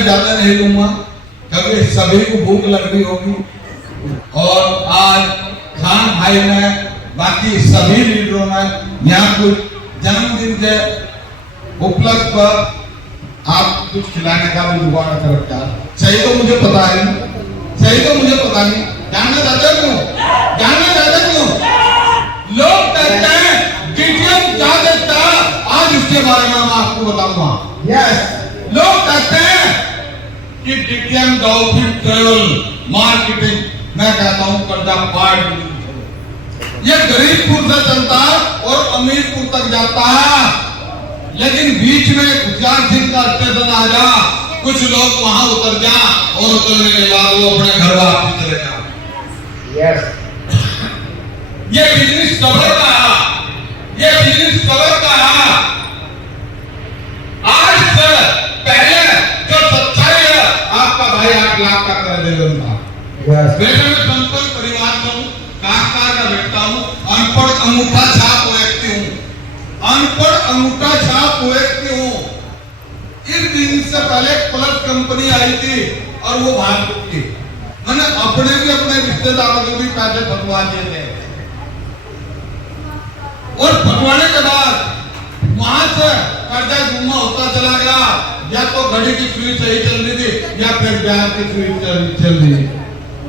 समय ज्यादा नहीं लूंगा क्योंकि सभी को भूख लग रही होगी। और आज खान भाई ने, बाकी सभी लीडरों ने यहाँ कुछ जन्मदिन के उपलक्ष्य पर आप कुछ खिलाने का भी जुगाड़ कर रखा। सही तो मुझे पता है, सही तो मुझे पता नहीं। जानना चाहते क्यों? जानना चाहते क्यों? लोग कहते हैं डीटीएम क्या देता है, आज उसके बारे में मैं आपको बताऊंगा। यस, लोग कहते हैं कि डीटीएम डॉल्फिन ट्रेवल मार्केटिंग, मैं कहता हूं कर्जा पार्ट। ये गरीबपुर से चलता है और अमीरपुर तक जाता है, लेकिन बीच में गुजरात सिंह का स्टेशन आ जा, कुछ लोग वहां उतर जा और उतरने के बाद वो अपने घर वापस चले जा। यस, ये बिजनेस कवर का है, ये बिजनेस कवर का है। आज से पहले जो सच्चाई है, आपका भाई 8 लाख का कर दे दूंगा। बेटे मैं संपन्न परिवार से हूँ, काका का बेटा हूँ, अनपढ़ अंगूठा छाप व्यक्ति हूँ, अनपढ़ अंगूठा छाप व्यक्ति हूँ। इस दिन से पहले प्लस कंपनी आई थी और वो भाग चुकी। मैंने अपने रिश्तेदारों को भी पैसे फटवा दिए थे और फटवाने के बाद वहां से कर्जा गुम्मा होता चला गया। या तो घड़ी की सुई सही चल रही थी या फिर ब्याज की सुई चल रही थी।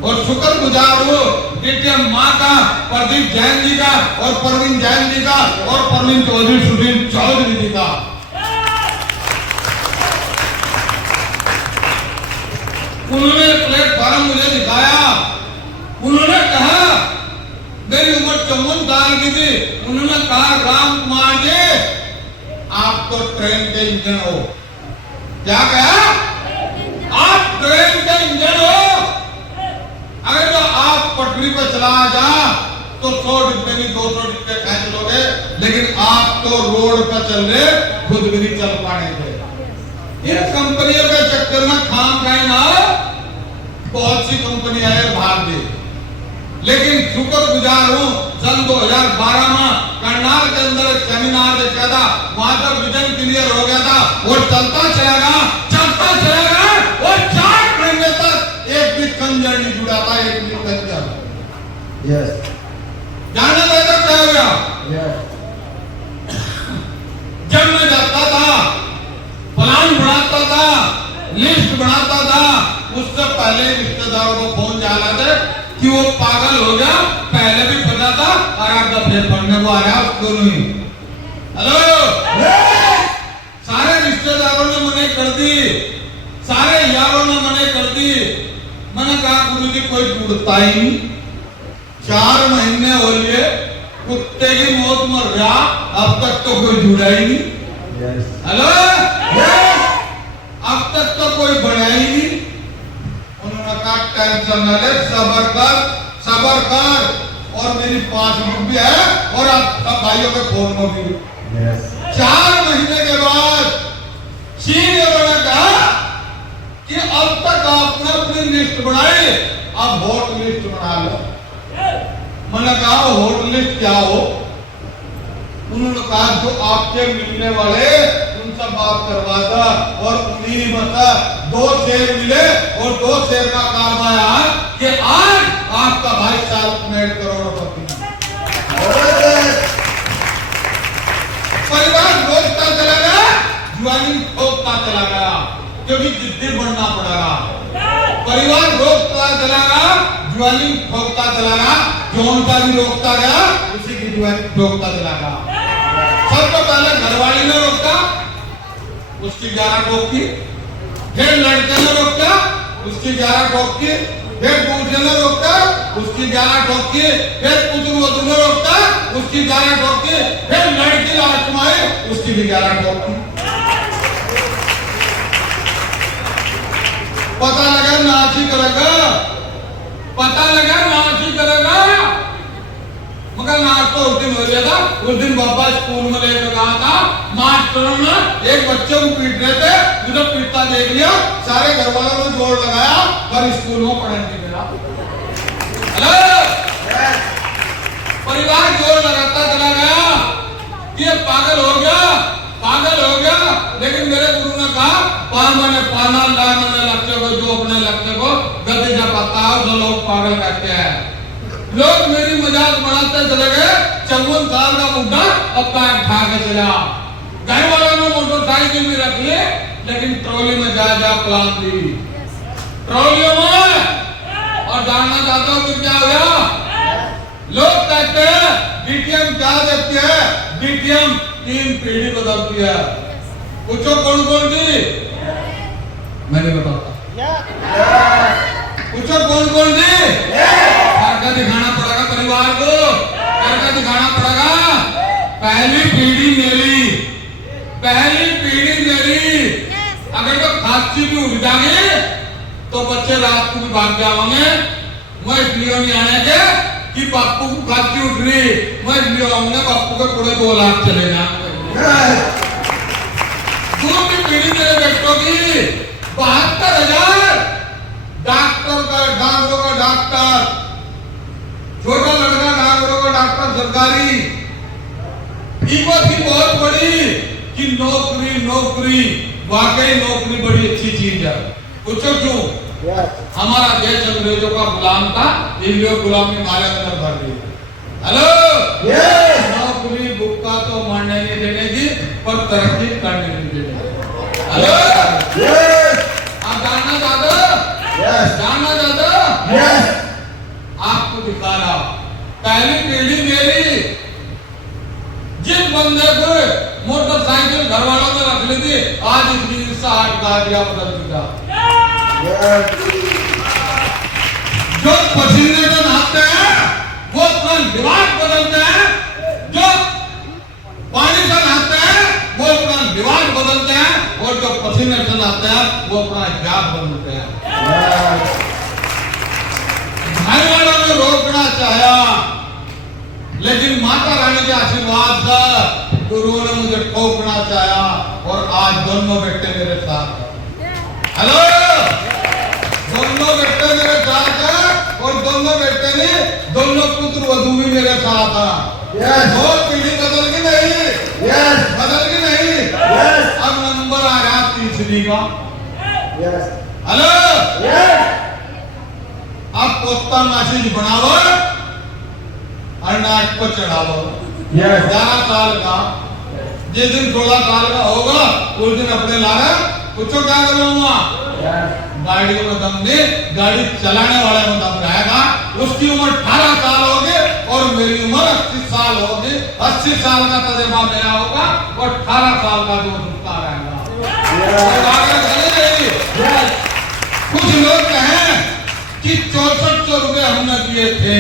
और शुक्रगुजार हो डीटीएम माँ का, प्रदीप जैन जी का और परवीन जैन जी का और परवीन चौधरी सुधीर चौधरी जी का। उन्होंने प्लेटफॉर्म मुझे दिखाया, उन्होंने कहा, मेरी उम्र 54 साल की थी, उन्होंने कहा राम कुमार जी आप तो ट्रेन के इंजन हो। क्या कहा? आप ट्रेन के इंजन हो। अगर तो आप पटरी पर चला जा तो 100 डिब्बे नहीं 200 डिब्बे खींच लोगे, लेकिन आप तो रोड पर चल रहे, खुद भी नहीं चल पाएंगे। इन कंपनियों के चक्कर में खाम खाई ना, बहुत सी कंपनी आए भाग दे। लेकिन शुक्रगुजार हूं, सन 2012 में करनाल के अंदर एक सेमिनार देखा था, वहां तक विजन क्लियर हो गया था और चलता चलेगा और 4 महीने तक एक भी खंजर नहीं जुड़ा था, एक भी खंजर। यस, जानना चाहते क्या हो गया? जब मैं जाता था, प्लान बनाता था, लिस्ट बनाता था, उससे पहले रिश्तेदारों को फोन डाला था कि वो पागल हो गया, पहले भी पता था और आप फिर पढ़ने को आ गया उसको नहीं। हेलो, सारे रिश्तेदारों ने मने कर दी, सारे यारों ने मने कर दी। मैंने कहा गुरु जी कोई जुड़ता ही नहीं, 4 महीने हो लिए, कुत्ते की मौत मर गया, अब तक तो कोई जुड़ा ही नहीं। हेलो, अब तक तो कोई बढ़ा ही नहीं। उन्होंने कहा टेंशन न ले, सबर कर और मेरी 5 मिनट भी है और आप सब भाइयों के फोन में भी। 4 महीने के बाद सीनियरों ने कहा कि अब तक आपने अपनी लिस्ट बनाई, अब वोट लिस्ट बना लो। मैंने कहा वोट लिस्ट क्या हो? उन्होंने कहा जो आपके मिलने वाले उनसे बात करवा था और उन्हीं में 2 शेर मिले और 2 शेर का काम आया कि आज आपका भाई 4 करोड़पति। परिवार रोकता चला गया, ज्वाइनिंग ठोकता चला गया, क्योंकि जिद्दी बनना पड़ेगा। परिवार रोकता चला गया, ज्वाइनिंग ठोकता चला गया, जौन का भी रोकता गया उसी की ज्वाइनिंग ठोकता चला गया। सबसे पहले घरवाली ने रोका, उसकी 11 ठोक की, फिर लड़के ने रोका, उसकी 11 ठोक की, फिर दूसरे ने रोका, उसकी 11 ठोक की, फिर पुत्र ने रोका, उसकी 11 ठोक की, फिर लड़की लास्ट में आई, उसकी भी 11 ठोक की। पता लगा नाची करेगा, पता लगा नाची करेगा, मगर नाच तो उस दिन हो गया था। उस दिन बाबा स्कूल में लेकर गया था, मास्टरों ने एक बच्चे को पीट रहे थे, मुझे पीटता देख लिया, सारे घर वालों ने जोर लगाया पर स्कूल में पढ़ने नहीं मिला। हेलो, परिवार जोर लगाता चला गया कि ये पागल हो गया, लेकिन मेरे गुरु ने कहा मैंने पाना ला मैंने लक्ष्य को जो अपने लक्ष्य को गति जा पाता है जो लोग पागल कहते हैं। लोग मेरी मजाक बनाते चले गए। 54 साल का बुढ़ा अब पैर उठा के चला। घर वालों ने मोटरसाइकिल भी रख ली लेकिन ट्रॉली में जा प्लान दी ट्रॉलियों में। और जानना चाहता हूँ कि क्या हो गया। लोग कहते हैं डीटीएम क्या देती है। डीटीएम 3 पीढ़ी बदलती है। पूछो कौन कौन दी मैं नहीं बताता। पूछो कौन कौन दी। करके दिखाना पड़ेगा परिवार को करके दिखाना पड़ेगा। पहली पीढ़ी मेरी अगर तो खांसी भी उठ जाएंगे तो बच्चे रात को भी भाग जाओगे। मैं इसलिए नहीं आने के कि बापू को खांसी उठ रही मैं इसलिए आऊंगा बापू के पूरे 2 लाख चले जाएंगे। दूसरी पीढ़ी मेरे बेटों की 72,000 डॉक्टर का डाक्टरों का डॉक्टर छोटा लड़का डॉक्टरों का डॉक्टर सरकारी कीमत ही बहुत बड़ी कि नौकरी वाकई नौकरी बड़ी अच्छी चीज है। पूछो क्यों। हमारा देश अंग्रेजों का गुलाम था इंडिया गुलामी हमारे अंदर भर गई। हेलो नौकरी भुक्का तो मारने नहीं देने की पर तरक्की करने नहीं देने। हेलो आप जानना चाहते आपको दिखा रहा पहली पीढ़ी मेरी। जिस बंदे को मोटरसाइकिल घर वालों ने रख ली थी आज इसकी 60 गाड़ियां बदल चुका। जो पसीने से नहाते हैं वो अपना लिबास बदलते हैं। जो पानी से नहाते हैं वो अपना लिबास बदलते हैं और जो पसीने से नहाते हैं वो अपना हिजाब बदलते हैं। घर वालों ने रोकना चाहा लेकिन माता रानी के आशीर्वाद से गुरुओं ने मुझे ठोकना चाहा और आज दोनों बेटे मेरे साथ हैं। हेलो दोनों बेटे मेरे साथ हैं और दोनों बेटे ने दोनों पुत्र वधू भी मेरे साथ हैं। दो पीढ़ी बदल की नहीं बदल की नहीं। अब नंबर आ रहा तीसरी का। हेलो अब पोता मैसेज बनाओ और नाट को चढ़ाओ। 11 साल का जिस दिन 16 साल का होगा उस दिन अपने लाना पूछो क्या करूंगा। गाड़ी में दम दे गाड़ी चलाने वाले में दम रहेगा। उसकी उम्र 18 साल होगी और मेरी उम्र 80 साल होगी। 80 साल का तजुर्बा मेरा होगा और 18 साल का जो उसका रहेगा। कुछ लोग कहें कि 6400 रुपए हमने दिए थे।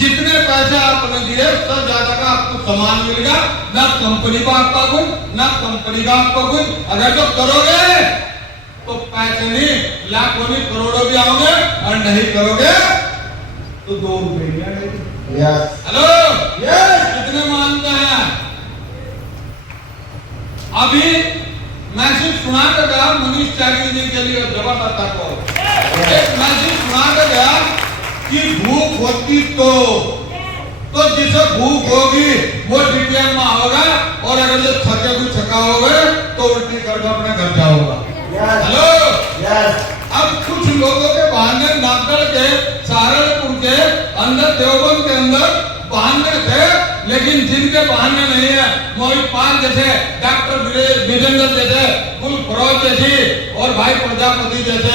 जितने पैसे आपने दिए उससे ज्यादा का आपको सामान मिलेगा। ना कंपनी का आपका कुछ ना कंपनी का आपको कुछ। अगर तो करोगे तो पैसे नहीं लाखों नहीं करोड़ों भी आओगे और नहीं करोगे तो 2 रुपए। हेलो कितने मानते हैं। अभी मैसेज सुना के गया मनीष त्यागी जी के लिए जबरदस्त को एक मैसेज सुना के गया कि भूख होती तो जिसे भूख होगी वो डीटीएम में आओगा और अगर ये थके भी थका होगा तो उल्टी करके अपने घर जाओगा। हेलो अब कुछ लोगों के बहाने नागल के सहारनपुर के अंदर देवबंद के अंदर बहाने थे लेकिन जिनके बहाने नहीं है मोहित पाल जैसे डॉक्टर विजेंद्र जैसे गुलफरोज जैसी और भाई प्रजापति जैसे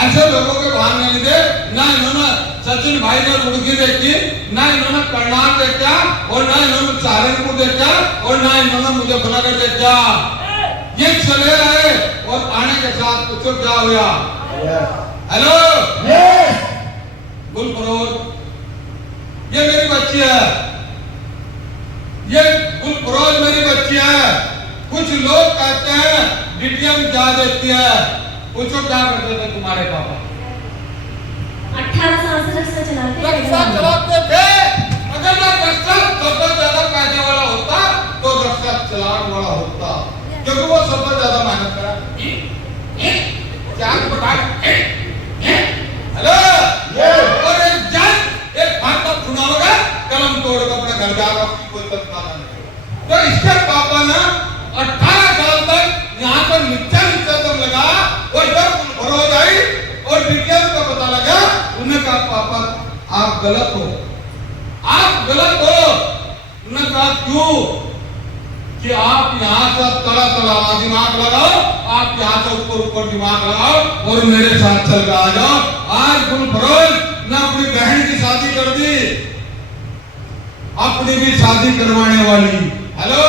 ऐसे लोगों के बहाने नहीं थे। ना इन्होंने सचिन भाई ने रुड़की देखी ना इन्होंने करनाल देखा और ना इन्होंने सहारनपुर देखा और ना इन्होंने मुजफ्फरनगर देखा। ये चले आए और आने के साथ पूछो क्या हुआ। हेलो गुलफरोज ये मेरी बच्ची है। ये गुलफरोज मेरी बच्ची है। कुछ लोग कहते हैं डीटीएम क्या देती है। पूछो क्या करते थे तुम्हारे पापा। 18 साल से रिक्शा चलाते थे। अगर रिक्शा सबसे ज्यादा पैसे वाला होता तो रिक्शा चलाने वाला होता क्योंकि वो सबसे ज्यादा मेहनत करा। हेलो और एक जज एक भाषा सुनाओगे कलम तोड़ कर अपने घर जाएगा कोई तत्काल नहीं। तो इसके पापा ने 18 साल तक आप गलत हो, आप गलत हो। उन्होंने कहा क्यों? कि आप यहाँ से तड़ा तड़ा दिमाग लगाओ, आप यहाँ से ऊपर ऊपर दिमाग लगाओ और मेरे साथ चल कर आ जाओ। आज गुलफरोज ने अपनी बहन की शादी कर दी, अपनी भी शादी करवाने वाली। हेलो,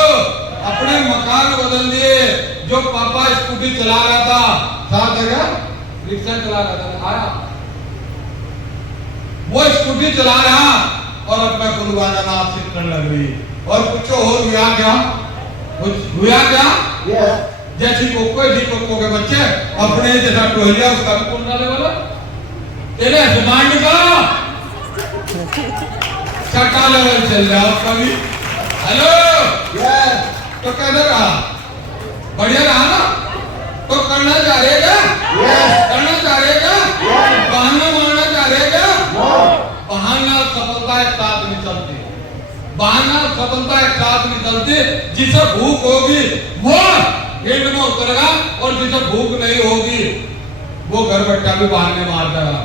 अपने मकान बदल दिए। जो पापा स्कूटी चला रहा था, साथ है क्या? रिक्शा चला रहा था, आया वो स्कूटी चला रहा और अपना गुलवाना नाम से करने लग गई। और कुछ हो गया क्या? कुछ हुआ क्या? जैसी कोको के बच्चे अपने जैसा टोहिया उसका भी कौन डाले वाला तेरे डिमांड का छठा लेवल चल रहा है उसका भी। हेलो, तो कैसे रहा? बढ़िया रहा ना? तो करना चाह रहे क्या? करना चाह रहे क्या? बहाना मारना चाह रहे क्या? बहाना सफलता एक साथ नहीं चलती, बहाना सफलता एक साथ नहीं चलती। जिसे भूख होगी वो फील्ड में उतरेगा और जिसे भूख नहीं होगी वो घर बैठा भी बहाने मार देगा।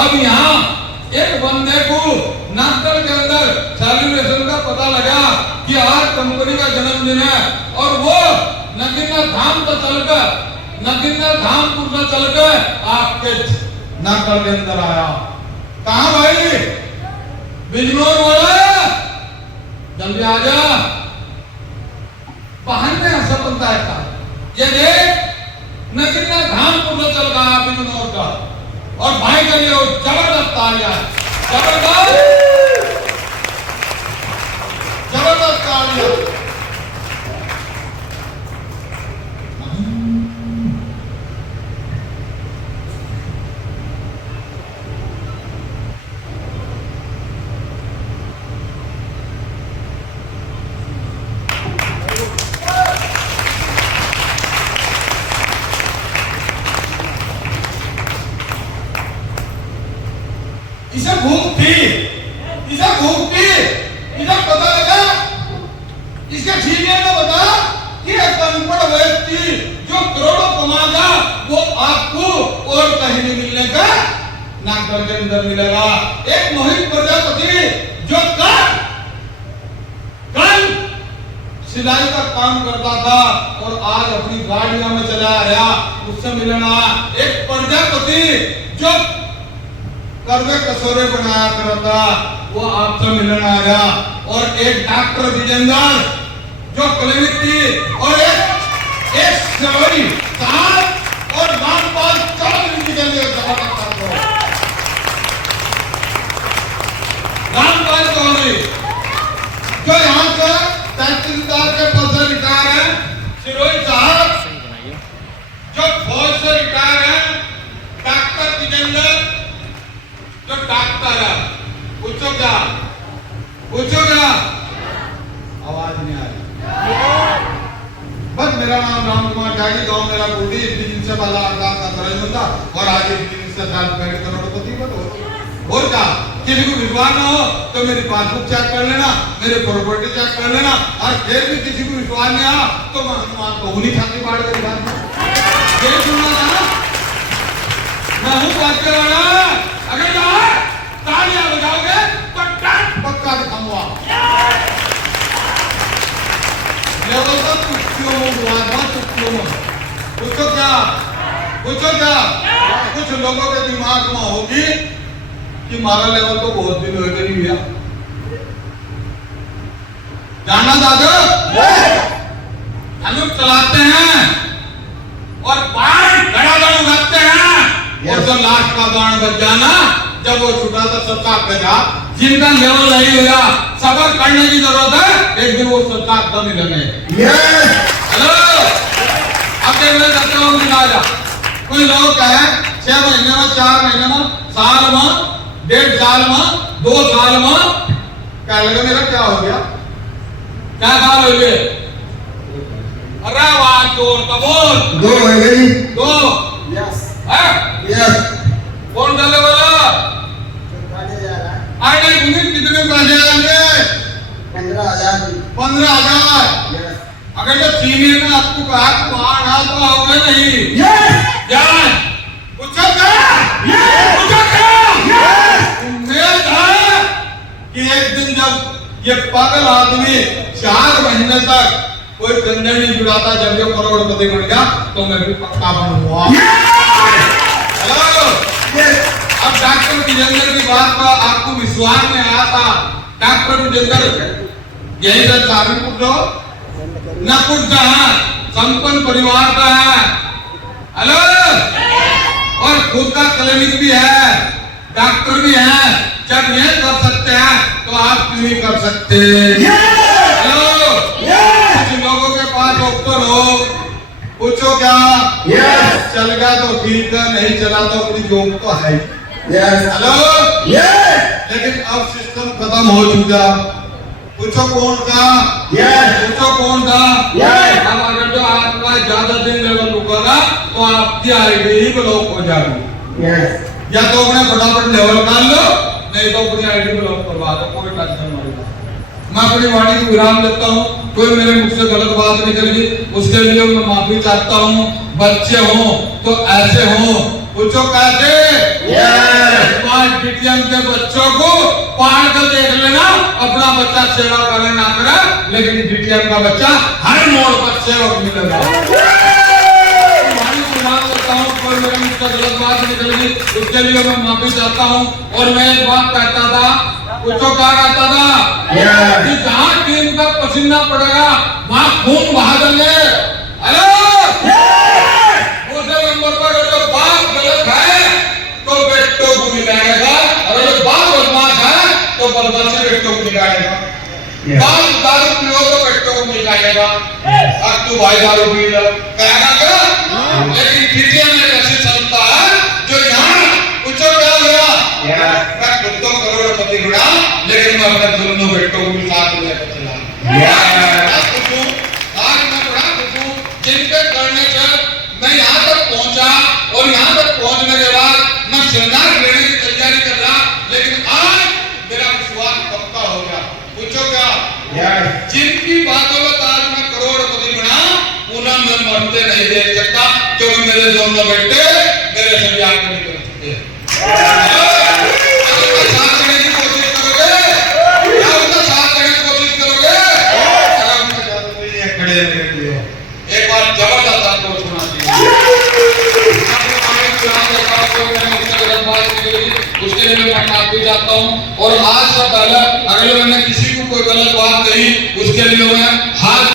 अब यहाँ एक बंदे को नागपुर के अंदर सेलिब्रेशन का पता लगा कि आज कंपनी का जन्मदिन है और वो नगीना धाम तो चलकर, नगीना धामपुर से चलकर आपके नागपुर के अंदर आया। कहाँ भाई? बिजनौर वाला, जल्दी आ जा। बहाने सफलता है का ये देख, नगीना धामपुर से चल रहा है बिजनौर का और भाई के लिए जबरदस्त तालियां, जबरदस्त जबरदस्त तालियां। इसे भूख थी, इसे भूख थी, इसे पता लगा, इसके ठीक ने बता कि एक अनपढ़ व्यक्ति जो करोड़ों कमागा वो आपको और कहीं नहीं मिलने का नागपुर के अंदर मिलेगा। एक मोहित प्रजापति जो कल सिलाई का काम करता था और आज अपनी गाड़ियों में चला आया, उससे मिलना। एक प्रजापति जो करवे कसौरे बनाया करता वो आपसे मिलने आया। और एक डॉक्टर विजेंद्र जो क्लिनिक थी और एक सवारी साथ और रामपाल 4 दिन के लिए रामपाल चौधरी जो यहाँ से तहसीलदार के पद से रिटायर है, सिरोही साहब जो फौज से रिटायर है, डॉक्टर विजेंद्र जो डॉक्टर है। पूछो क्या? पूछो क्या? आवाज नहीं आ रही। बस मेरा नाम राम कुमार त्यागी, गांव मेरा बूढ़ी, दिन से वाला काम का तरह था और आगे दिन से साल पहले करोड़पति बनो। और क्या? किसी को विश्वास न हो तो मेरी पासबुक चेक कर लेना, मेरे प्रॉपर्टी चेक कर लेना। और फिर भी किसी को विश्वास नहीं आया तो मैं हनुमान को उन्हीं खाती बाढ़ के दिखा दूं। ये सुनना था, मैं हूँ बात वाला। अगर तालियां बजाओगे तो पक्का दिखाऊंगा। लेवल तो चुटकियों में बुलाना, चुटकियों में। पूछो क्या? पूछो क्या? कुछ लोगों के दिमाग में होगी कि हमारा लेवल तो बहुत दिन हो गए नहीं हुआ। जाना दादा, हम चलाते हैं और बाण धड़ाधड़ उड़ाते हैं और जो लास्ट का बाण बच जाना जब वो छुटा तो सबका पेगा। जिनका लेवल नहीं हुआ सबर करने की जरूरत है, एक दिन वो सबका दम ही लगे। हेलो, अब देख ले जाते हो निकाला। कोई लोग कहे 6 महीने में, 4 महीने में, साल में, 1.5 साल में, 2 साल में, क्या लगा मेरा क्या हो गया? क्या साल हो गए? अरे वाह, 2 हो गई। 2 यस। कौन डाले वाला? आगे कितने पैसे आएंगे? 15,000। 15,000। अगर जो सीनियर ने आपको कहा तो आना तो आओगे नहीं। पूछो क्या? पूछो क्या? ये पागल आदमी 4 महीने तक कोई धंधे नहीं जुड़ाता, जब ये करोड़पति बन गया तो मैं भी पक्का बनूंगा। हेलो, अब डॉक्टर विजेंद्र की बात का आपको विश्वास में आया था। डॉक्टर विजेंद्र यही से सारनपुर जो न कुछ जहां संपन्न परिवार का है। हेलो, और खुद का क्लिनिक भी है, डॉक्टर भी है। जब ये कर सकते हैं तो आप क्यों नहीं कर सकते? हेलो, कुछ लोगों के पास डॉक्टर हो, पूछो क्या? चल गया तो ठीक है, नहीं चला तो अपनी जॉब तो है। हेलो, लेकिन अब सिस्टम खत्म हो चुका। पूछो कौन था? पूछो कौन था? अब अगर जो आपका ज्यादा दिन लेवल रुकेगा तो आपकी आईडी ही ब्लॉक हो जाएगी। या तो अपने फटाफट लेवल कर लो, नहीं तो अपनी आईडी ब्लॉक करवा दो, कोई टेंशन नहीं। मैं अपनी वाणी को विराम देता हूँ। कोई मेरे मुख से गलत बात निकली उसके लिए मैं माफी चाहता हूँ। बच्चे हो तो ऐसे हो, पूछो कैसे? डीटीएम के बच्चों को पढ़ कर देख लेना, अपना बच्चा सेवा करे ना करे, लेकिन डीटीएम का बच्चा हर मोड़ पर सेवक मिलेगा। कोई मेरे मुख से गलत बात निकली उसके लिए मैं माफी चाहता हूँ। और मैं एक बात कहता था, पूछो क्या कहता था? कि जहाँ टीम का पसीना पड़ेगा वहाँ खून बहा देंगे। हेलो, दूसरे नंबर पर जो बाप गलत है तो बेटों को मिलाएगा, और जो बाप बदमाश है तो बदमाशी बेटों को मिलाएगा। बाप दारू पियो तो बेटों को मिलाएगा। अब तू भाई दारू पी लो कहेगा क्या? लेकिन डीटीएम में ऐसी संस्था है जो यहाँ पूछो क्या हुआ? मैं खुद तो करोड़पति बना, लेकिन मैं अपने दोनों बेटों को भी साथ लेकर चला। आज मैं बड़ा खुश हूँ जिनके करने से मैं यहाँ तक पहुँचा, और यहाँ तक पहुँचने के बाद मैं श्रृंगार लेने की तैयारी कर रहा, लेकिन आज मेरा विश्वास पक्का हो गया। पूछो क्या? जिनकी बातों में आज मैं करोड़पति बना, उन्हें मैं मरते नहीं देख सकता, क्योंकि मेरे दोनों बेटे मेरे से ब्याह नहीं कर सकते। साथ देने की कोशिश करोगे या उनका साथ देने की कोशिश करोगे? अगर उनका साथ नहीं है खड़े रहने के लिए एक बार जबरदस्त आपको सुना चाहिए। उसके लिए मैं माफी चाहता हूँ। और आज से पहले अगर मैंने किसी को कोई गलत बात कही उसके लिए मैं हाथ